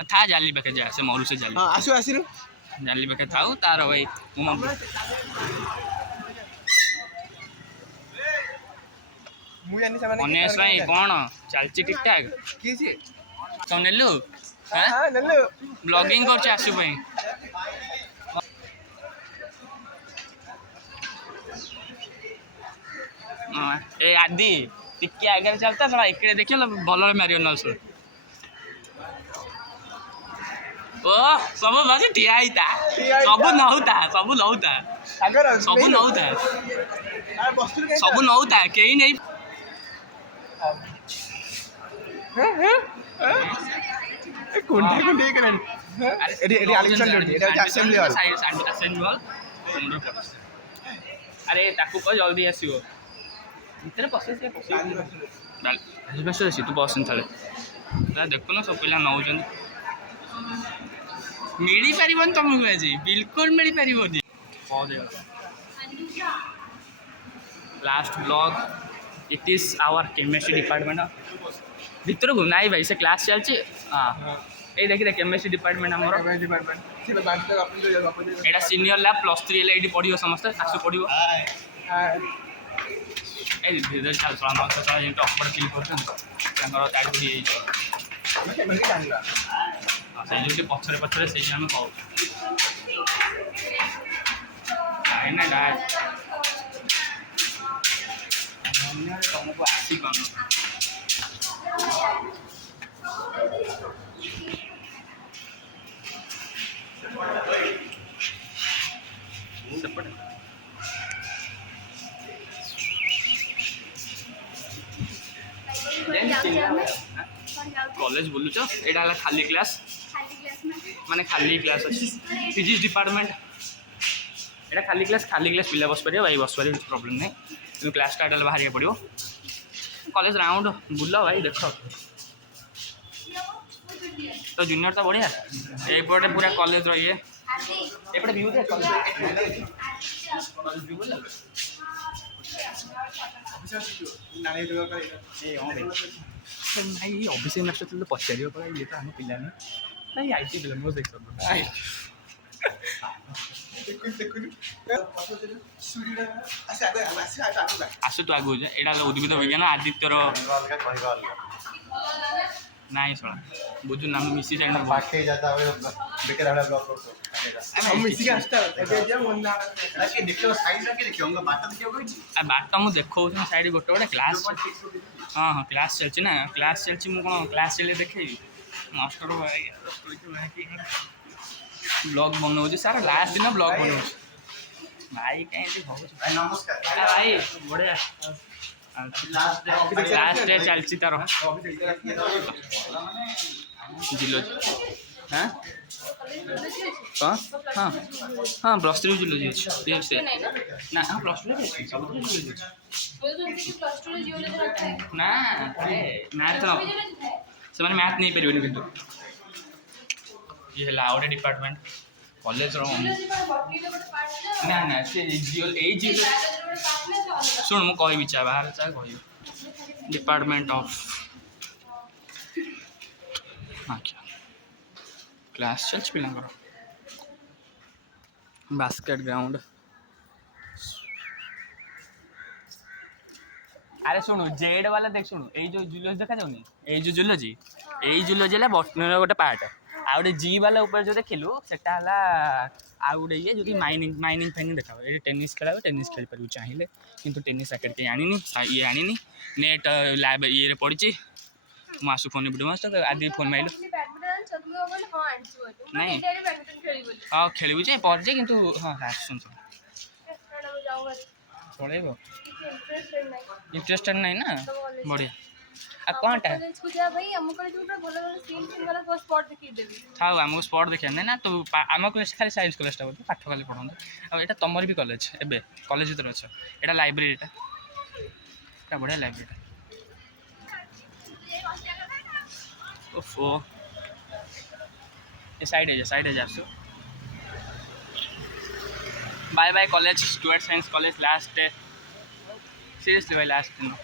था जाली पाखे जा से मरु से जाली आसु आसिनु जाली पाखे थाउ तार भाई अनेश भाई कौन चलची ठीक ठाक सब नेलु ब्लॉगिंग कर आसु भाई ए आदि टिके आगे चलता सला इकडे देखियो भल मारियो न ओ सब बाकी ठिया आइता सब नहुता सब नहुता सब नहुता सब नहुता केही नहीं कुंडे कुंडे करन एडी अलेक्जेंडर एडी असेंबली हॉल असेंबली हॉल अरे ताकू को जल्दी आसीओ भीतर पसे से पसे बस तू बस थाले देखो ना सब पिला नौजन मिली पारिबन तुमको आज बिल्कुल मिली पारिबनी last blog it is our chemistry department भीतर को नाई भाई से क्लास चलची हां ए देखि केमिस्ट्री डिपार्टमेंट हमर एटा सीनियर लैब +3 एला एडी पढियो समस्त आसु पढियो ए धीरे चल सलाम तो चला जे टॉपर फील करछन तांकर टाइट पडी ए से जो पछरे पछरे से हम कहू आई ना डाय तुमको आसी कौन कॉलेज बोलुच एटा खाली क्लास माने खाली क्लास अच्छी फिजिक्स डिपार्टमेंट एटा खाली क्लास पिला बस पारे भाई बस पारे प्रॉब्लम नहीं तुम क्लास स्टार्ट हेल्ला बाहर पड़ो कॉलेज राउंड बुल भाई देख तो जूनियर तो बढ़िया एपटे पूरा कॉलेज रही है एपटे व्यू दे भाई अभिषेक मास्टर तो पचार ये तो आम पिला नहीं आईटी पिला मोर देख आसु तो आगु एटा उद्भिद विज्ञान आदित्यर नाई सला बुझु नाम मिसी जाना पाखे जाता है बेकार वाला ब्लॉक करतो हम मिसी के आस्ता एबे जे मोना के देखो साइड रखे देखियोंगा बात देखियो कोई आ बात मु देखौ साइड गोटे गोटे क्लास हां हां क्लास चलछि ना क्लास चलछि मु कोन क्लास चले देखै मास्टर भाई ब्लॉग बनाउ जे सारा लास्ट दिन ब्लॉग बनाउ भाई कहीं हो भाई नमस्कार भाई बढ़िया लास्ट डे चलछि तारो जिलोजी हाँ हाँ हाँ हाँ +3 जिलोजी अच्छे से ना हाँ +2 सब जिलोजी ना मैथ से मैंने मैथ नहीं पारे किंतु ये है आउटे डिपार्टमेंट कॉलेज ना ना से जियो ए जियो सुन मु कहि विचार बाहर चा कहि डिपार्टमेंट ऑफ हाँ क्या क्लास चल पिला बास्केट ग्राउंड अरे शुणु जेड वाला देख शुणु ये जो जूलॉजी देखा जाऊनी ये जो जूलॉजी है बटनर गोटे पार्ट आ गोटे जी वाला ऊपर जो देखिलु सेटा हला आ गोटे ये जो माइनिंग फाइनिंग देखा ये टेनिस खेला टेनिस खेल पारू चाहिए किंतु टेनिस रैकेट कहीं आनी ये आनी नेट लैब ये पड़ी मासु फोन वीडियो मास आदि फोन माइल नहीं हाँ खेलु जे पर जे किंतु हाँ सुन पड़ेब इंटरेस्टेड नहीं ना बढ़िया आ कौनटा था आमको स्पॉट देखा नहीं ना तो आमको खाली साइंस कॉलेज बोलते पाठ खाली पढ़ते आटा तुम भी कॉलेज एवं कॉलेज भर अच्छे यहाँ लाइब्रेरीटा बढ़िया लाइब्रेरी ओफो ये साइड आसो bye bye college student science college last day seriously भाई लास्ट दिन